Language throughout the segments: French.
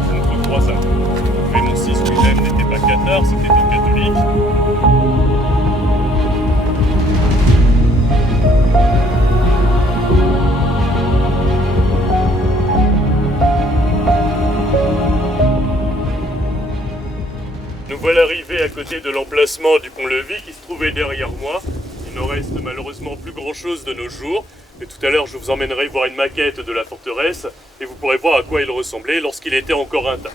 match contre Croissant. Raymond VI lui-même n'était pas cathare, c'était un catholique. Nous voilà arrivés à côté de l'emplacement du pont-levis qui se trouvait derrière moi. Il n'en reste malheureusement plus grand-chose de nos jours. Mais tout à l'heure, je vous emmènerai voir une maquette de la forteresse et vous pourrez voir à quoi il ressemblait lorsqu'il était encore intact.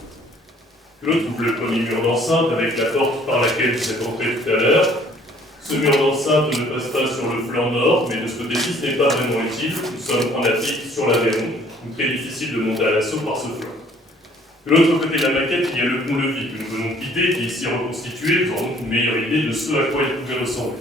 Claude ouvre le premier mur d'enceinte avec la porte par laquelle vous êtes entré tout à l'heure. Ce mur d'enceinte ne passe pas sur le flanc nord, mais de ce côté-ci, ce n'est pas vraiment utile. Nous sommes en applique sur l'Aveyron, donc très difficile de monter à l'assaut par ce flanc. De l'autre côté de la maquette, il y a le pont-levis que nous venons de quitter, qui est ici reconstitué, pour donc une meilleure idée de ce à quoi il pouvait ressembler.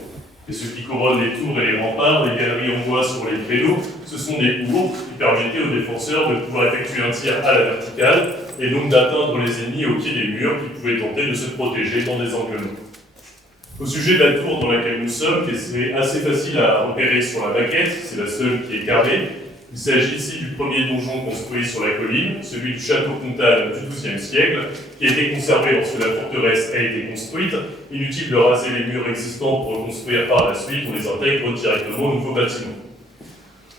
Et ce qui couronne les tours et les remparts, les galeries en bois sur les créneaux, ce sont des cours qui permettaient aux défenseurs de pouvoir effectuer un tir à la verticale et donc d'atteindre les ennemis au pied des murs qui pouvaient tenter de se protéger dans des angles morts. Au sujet de la tour dans laquelle nous sommes, qui est assez facile à repérer sur la maquette, c'est la seule qui est carrée. Il s'agit ici du premier donjon construit sur la colline, celui du château comtal du XIIe siècle, qui a été conservé lorsque la forteresse a été construite. Inutile de raser les murs existants pour reconstruire par la suite, on les intègre directement au nouveau bâtiment.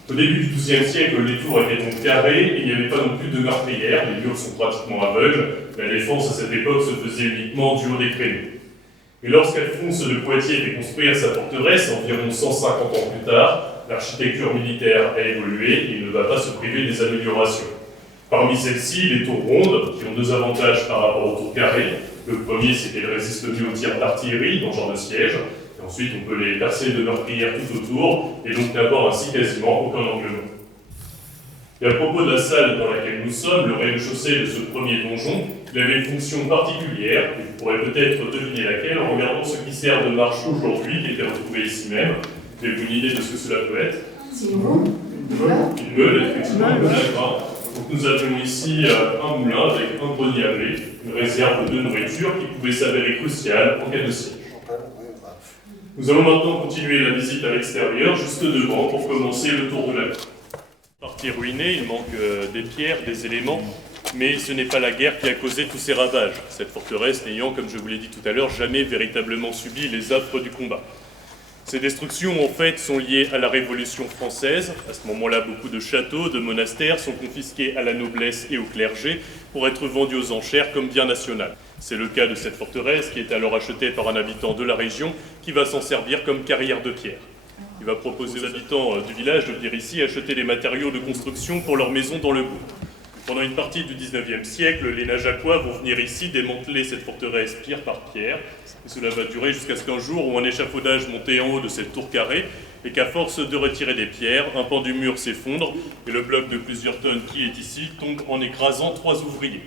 Au début du XIIe siècle, les tours étaient donc carrées et il n'y avait pas non plus de meurtrières, les murs sont pratiquement aveugles. La défense à cette époque se faisait uniquement du haut des créneaux. Et lorsqu'Alphonse de Poitiers fait construire sa forteresse, environ 150 ans plus tard, l'architecture militaire a évolué et il ne va pas se priver des améliorations. Parmi celles-ci, les tours rondes, qui ont deux avantages par rapport aux tours carrées. Le premier, c'est qu'elles résistent mieux aux tirs d'artillerie dans ce genre de siège. Et ensuite, on peut les percer de meurtrières tout autour, et donc n'avoir ainsi quasiment aucun angle mort. Et à propos de la salle dans laquelle nous sommes, le rez-de-chaussée de ce premier donjon, il avait une fonction particulière, et vous pourrez peut-être deviner laquelle en regardant ce qui sert de marche aujourd'hui, qui était retrouvé ici même. Avez-vous une idée de ce que cela peut être? C'est une meule. Une meule, effectivement, une meule à grain. Donc nous avions ici un moulin avec un grenier à blé, une réserve de nourriture qui pouvait s'avérer cruciale en cas de siège. Nous allons maintenant continuer la visite à l'extérieur, juste devant, pour commencer le tour de la ville. Partie ruinée, il manque des pierres, des éléments, mais ce n'est pas la guerre qui a causé tous ces ravages. Cette forteresse n'ayant, comme je vous l'ai dit tout à l'heure, jamais véritablement subi les affres du combat. Ces destructions, en fait, sont liées à la Révolution française. À ce moment-là, beaucoup de châteaux, de monastères sont confisqués à la noblesse et au clergé pour être vendus aux enchères comme bien national. C'est le cas de cette forteresse qui est alors achetée par un habitant de la région qui va s'en servir comme carrière de pierre. Il va proposer aux habitants du village de venir ici acheter des matériaux de construction pour leur maison dans le bourg. Pendant une partie du XIXe siècle, les Najacois vont venir ici démanteler cette forteresse pierre par pierre. Et cela va durer jusqu'à ce qu'un jour où un échafaudage montait en haut de cette tour carrée et qu'à force de retirer des pierres, un pan du mur s'effondre et le bloc de plusieurs tonnes qui est ici tombe en écrasant 3 ouvriers.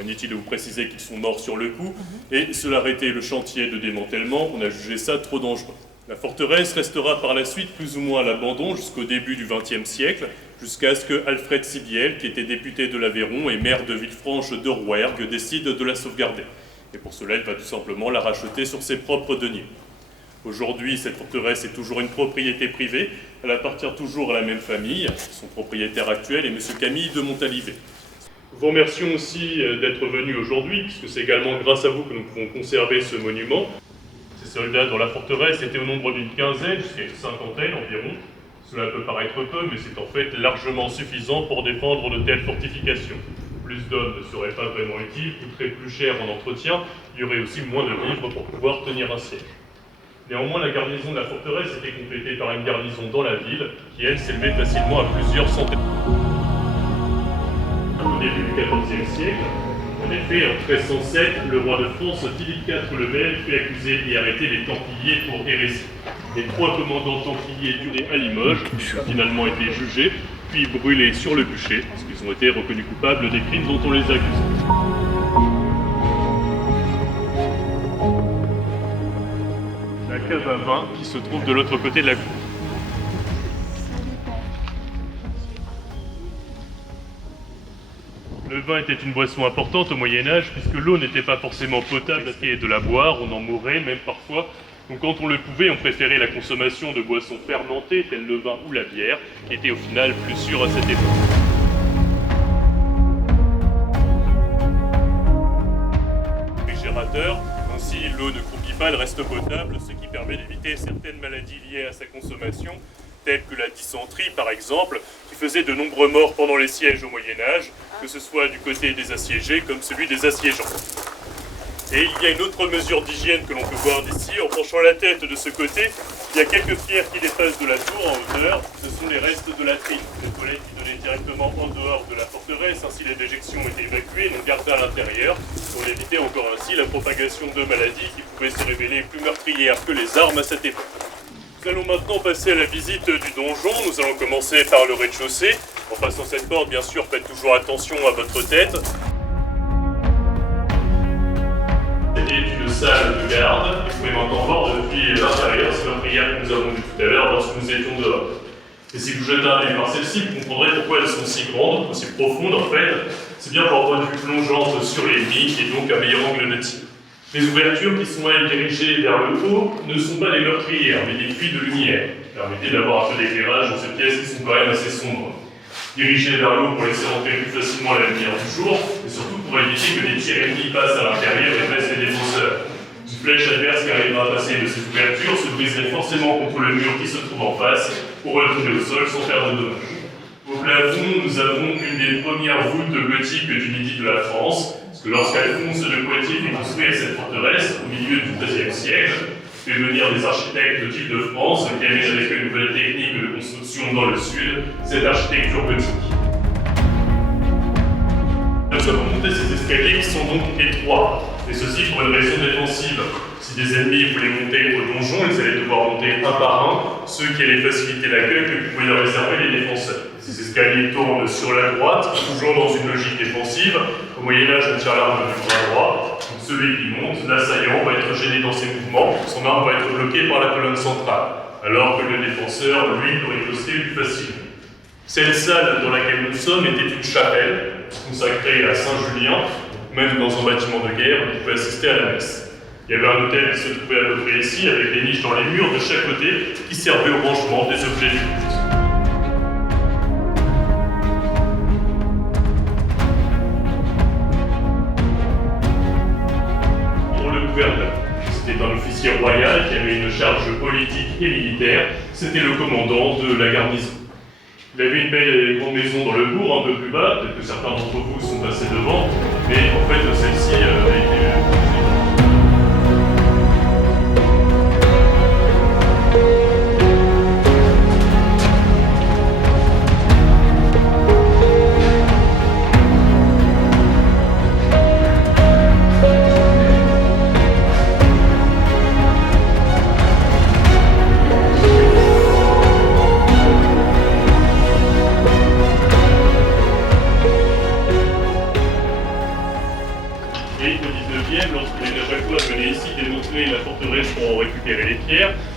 Inutile de vous préciser qu'ils sont morts sur le coup et cela arrêtait le chantier de démantèlement, on a jugé ça trop dangereux. La forteresse restera par la suite plus ou moins à l'abandon jusqu'au début du XXe siècle, jusqu'à ce que Alfred Sibiel, qui était député de l'Aveyron et maire de Villefranche de Rouergue, décide de la sauvegarder. Et pour cela, il va tout simplement la racheter sur ses propres deniers. Aujourd'hui, cette forteresse est toujours une propriété privée. Elle appartient toujours à la même famille. Son propriétaire actuel est M. Camille de Montalivet. Nous vous remercions aussi d'être venus aujourd'hui, puisque c'est également grâce à vous que nous pouvons conserver ce monument. Ces soldats dans la forteresse étaient au nombre d'une quinzaine, jusqu'à une cinquantaine environ. Cela peut paraître peu, mais c'est en fait largement suffisant pour défendre de telles fortifications. Plus d'hommes ne seraient pas vraiment utiles, coûteraient plus cher en entretien, il y aurait aussi moins de vivres pour pouvoir tenir un siège. Néanmoins, la garnison de la forteresse était complétée par une garnison dans la ville, qui elle s'élevait facilement à plusieurs centaines. Au début du XIVe siècle, en effet, en 1307, le roi de France, Philippe IV le Bel, fut accusé et arrêté les Templiers pour hérésie. Les 3 commandants Templiers tués à Limoges ont finalement été jugés, puis brûlés sur le bûcher, parce qu'ils ont été reconnus coupables des crimes dont on les accuse. La cave à vin qui se trouve de l'autre côté de la cour. Le vin était une boisson importante au Moyen-Âge, puisque l'eau n'était pas forcément potable et de la boire, on en mourait même parfois. Donc quand on le pouvait, on préférait la consommation de boissons fermentées, telles le vin ou la bière, qui était au final plus sûre à cette époque. hauteur. Ainsi, l'eau ne croupit pas, elle reste potable, ce qui permet d'éviter certaines maladies liées à sa consommation, telles que la dysenterie par exemple, qui faisait de nombreux morts pendant les sièges au Moyen-Âge, que ce soit du côté des assiégés comme celui des assiégeants. Et il y a une autre mesure d'hygiène que l'on peut voir d'ici. En penchant la tête de ce côté, il y a quelques pierres qui dépassent de la tour en hauteur. Ce sont les restes de latrines, des toilettes qui donnaient directement en dehors de la forteresse. Ainsi, les déjections étaient évacuées, non gardées à l'intérieur, pour éviter encore ainsi la propagation de maladies qui pouvaient se révéler plus meurtrières que les armes à cette époque. Nous allons maintenant passer à la visite du donjon. Nous allons commencer par le rez-de-chaussée. En passant cette porte, bien sûr, faites toujours attention à votre tête. C'était une salle de garde, vous pouvez maintenant voir depuis l'intérieur, c'est la prière que nous avons vue tout à l'heure lorsque nous étions dehors. Et si vous jetez un œil par celles-ci, vous comprendrez pourquoi elles sont si grandes, aussi profondes en fait. C'est bien pour avoir une vue plongeante sur les lignes et donc un meilleur angle de tir. Les ouvertures qui sont elles dirigées vers le haut ne sont pas des meurtrières, mais des puits de lumière. Permettez d'avoir un peu d'éclairage dans ces pièces qui sont quand même assez sombres. Dirigées vers le haut pour laisser entrer plus facilement la lumière du jour, et surtout pour éviter que des tirs ennemis passent à l'intérieur et blessent les défenseurs. Une flèche adverse qui arrivera à passer de ces ouvertures se briserait forcément contre le mur qui se trouve en face pour retomber au sol sans faire de dommages. Au plafond, nous avons une des premières voûtes gothiques du midi de la France, parce que lorsqu'Alphonse de Poitiers fit construire cette forteresse au milieu du XIIIe siècle, fait venir des architectes d'Île-de-France qui avaient avec une nouvelle technique de construction dans le sud, cette architecture gothique. Nous avons monté ces escaliers qui sont donc étroits, et ceci pour une raison défensive. Si des ennemis voulaient monter au donjon, ils allaient devoir monter un par un, ceux qui allaient faciliter l'accueil que pouvaient leur réserver les défenseurs. Ces escaliers tournent sur la droite, toujours dans une logique défensive. Au Moyen-Âge, on tire l'arme du bras droit. Donc celui qui monte, l'assaillant, va être gêné dans ses mouvements, son arme va être bloquée par la colonne centrale, alors que le défenseur, lui, peut riposter plus facilement. Cette salle dans laquelle nous sommes était une chapelle, consacrée à Saint-Julien. Même dans un bâtiment de guerre, on pouvait assister à la messe. Il y avait un hôtel qui se trouvait à peu près ici, avec des niches dans les murs de chaque côté, qui servaient au rangement des objets du culte. C'était un officier royal qui avait une charge politique et militaire, c'était le commandant de la garnison. Il avait une belle grande maison dans le bourg, un peu plus bas, peut-être que certains d'entre vous sont passés devant, mais en fait celle-ci a été...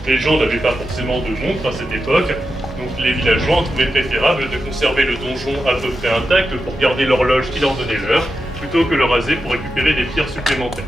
Les gens n'avaient pas forcément de montre à cette époque, donc les villageois trouvaient préférable de conserver le donjon à peu près intact pour garder l'horloge qui leur donnait l'heure, plutôt que le raser pour récupérer des pierres supplémentaires.